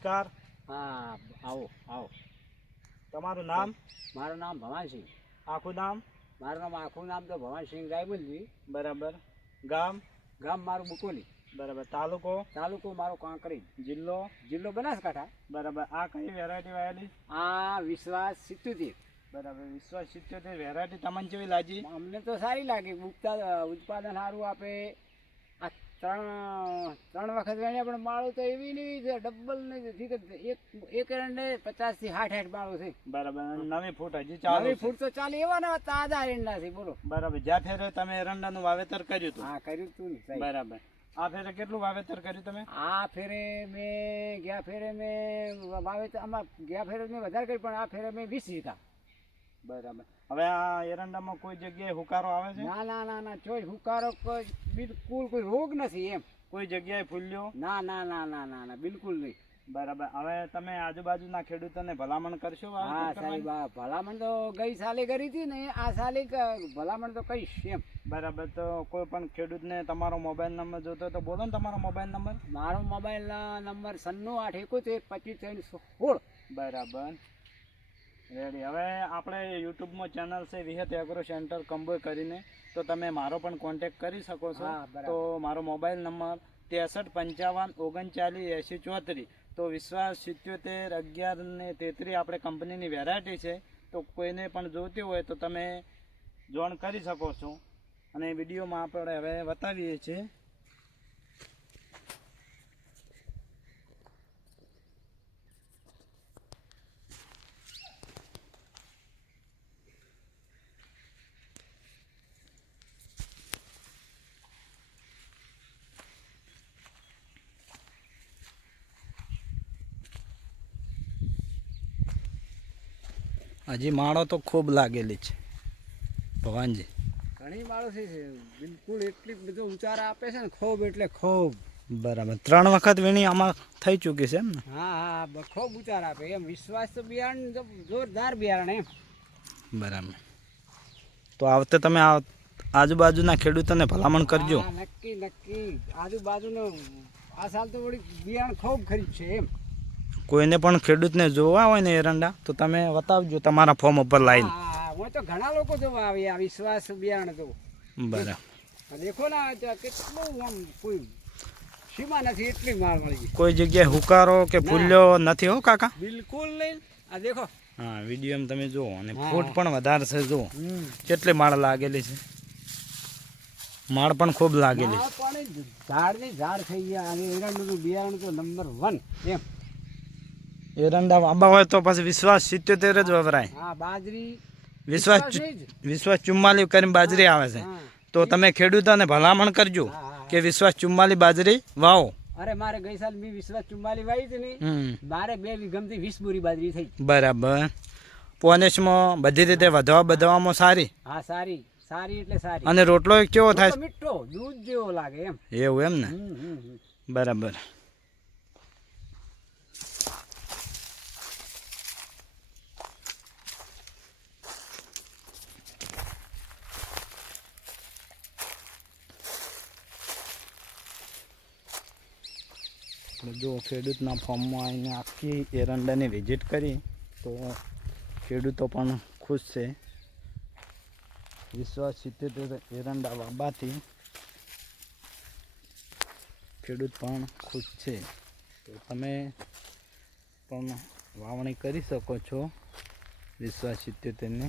નમસ્કાર. હા આવો આવો. તમારું નામ? મારું નામ ભવાનસિંહ. આખું નામ? મારું આખું નામ તો ભવાનસિંહ રાયબલજી. બરાબર. ગામ? ગામ મારું બુકોલી. બરાબર. તાલુકો? તાલુકો મારો કાંકરી. જિલ્લો? જિલ્લો બનાસકાંઠા. બરાબર. આ કઈ વેરાયટી વાયેલી? આ વિશ્વાસ 77. બરાબર. વિશ્વાસ 77 વેરાયટી તમને કેવી લાગી? અમને તો સારી લાગી. ઉત્પાદન સારું આપે. આ ત્રણ વખત વેણ્યા પણ માળો તો એવી નહીં છે, ડબલ નહીં. એક એરંડે 50 થી 60 માળો છે. બરાબર. નવી ફૂટ હજી ચાલુ? નવી ફૂટ તો ચાલે એવા ને તાજા એરંડા છે. બોલો. બરાબર. જ્યાં ફેરે તમે એરંડાનું વાવેતર કર્યું હતું? હા કર્યું હતું ને. બરાબર. આ ફેરે કેટલું વાવેતર કર્યું તમે? આ ફેરે મેં ગયા ફેરે મેં વાવેતર આમાં ગયા ફેરે મેં વધારે કર્યું, પણ આ ફેરે મેં 20 વીઘા. બરાબર. હવે આ એરંડામાં કોઈ જગ્યાએ હુકારો આવે છે? ના ના ના ના, ચોઈ હુકારો કોઈ બિલકુલ કોઈ રોગ નથી એમ. કોઈ જગ્યાએ ફૂલ્યો? ના ના ના ના ના ના, બિલકુલ નહીં. બરાબર. હવે તમે આજુબાજુના ખેડૂતોને ભલામણ કરશો? હા સાહેબ, ભલામણ તો ગઈ સાલે કરી હતી ને, આ સાલે ભલામણ તો કહીશ એમ. બરાબર. તો કોઈ પણ ખેડૂતને તમારો મોબાઈલ નંબર જોતો હોય તો બોલો ને તમારો મોબાઈલ નંબર. મારો મોબાઈલ નંબર 9871255316. બરાબર. રેડી. હવે આપણે યુટ્યુબમાં ચેનલ છે વિહત એગ્રો સેન્ટર કંબોઈ કરીને, તો તમે મારો પણ કોન્ટેક કરી શકો છો. તો મારો મોબાઈલ નંબર 6355398034. તો વિશ્વાસ 77 11 ને 33 આપણે કંપનીની વેરાયટી છે. તો કોઈને પણ જોઈતી હોય તો તમે જોઈન કરી શકો છો. અને વિડીયોમાં આપણે હવે બતાવીએ છીએ. હજી માળો તો ખૂબ લાગેલી છે ભવાનજી. ઘણી માળો છે, બિલકુલ એટલી બધો ઉચારા આપે છે ને, ખૂબ એટલે ખૂબ. બરાબર. 3 વખત વીણી આમાં થઈ ચૂકી છે એમ ને? હા હા, ખૂબ ઉચાર આપે એમ. વિશ્વાસ તો બિયારણ જોરદાર બિયારણ એમ. બરાબર. તો આ વખતે તમે આજુબાજુના ખેડૂતોને ભલામણ કરજો. હા નક્કી નક્કી. આજુબાજુનો આ સાલ તો વળી બિયારણ ખૂબ ખરીદ છે એમ. કોઈને પણ ખેડૂતને જોવા હોય ને એરંડા, તો તમે બતાવજો તમારા ફોર્મ ઉપર લાવીને. હા, હું તો ઘણા લોકો જોવા આવે આ વિશ્વાસ બિયારણ તો. બરાબર. દેખો ને કેટલું આમ કોઈ સીમા નથી, એટલી માળ મળી. કોઈ જગ્યાએ હુકારો કે ફૂલ્યો નથી હો કાકા? બિલકુલ નહીં. આ દેખો. હા, વિડીયો તમે જુઓ. અને ફૂટ પણ વધારે છે. જુઓ કેટલી માળ લાગેલી છે. માળ પણ ખૂબ લાગેલી છે. ઝાડની ઝાડ થઈ ગયા. અને એરંડાનું બિયારણ તો નંબર 1 એમ. એરંડા આંબા હોય તો પછી વિશ્વાસ 77 જ વપરાય. હા, બાજરી વિશ્વાસ 44 કરીને બાજરી આવે છે. તો તમે ખેડૂતોને ભલામણ કરજો કે વિશ્વાસ 44 બાજરી વાવો. અરે મારે ગઈ સાલ મેં વિશ્વાસ 44 વાવી હતી ને, મારે 2 વીઘામાંથી 20 બોરી બાજરી થઈ. બરાબર. પોનેશમાં બધી રીતે વધવામાં સારી. હા સારી સારી એટલે સારી. અને રોટલો કેવો થાય? મીઠો દૂધ જેવો લાગે એમ. એવું એમ ને? બરાબર. જો ખેડૂતના ફોર્મમાં આવીને આખી એરંડાની વિઝિટ કરી તો ખેડૂતો પણ ખુશ છે. વિશ્વાસ 77 એરંડા વાવવાથી ખેડૂત પણ ખુશ છે. તો તમે પણ વાવણી કરી શકો છો વિશ્વાસ 77 ને.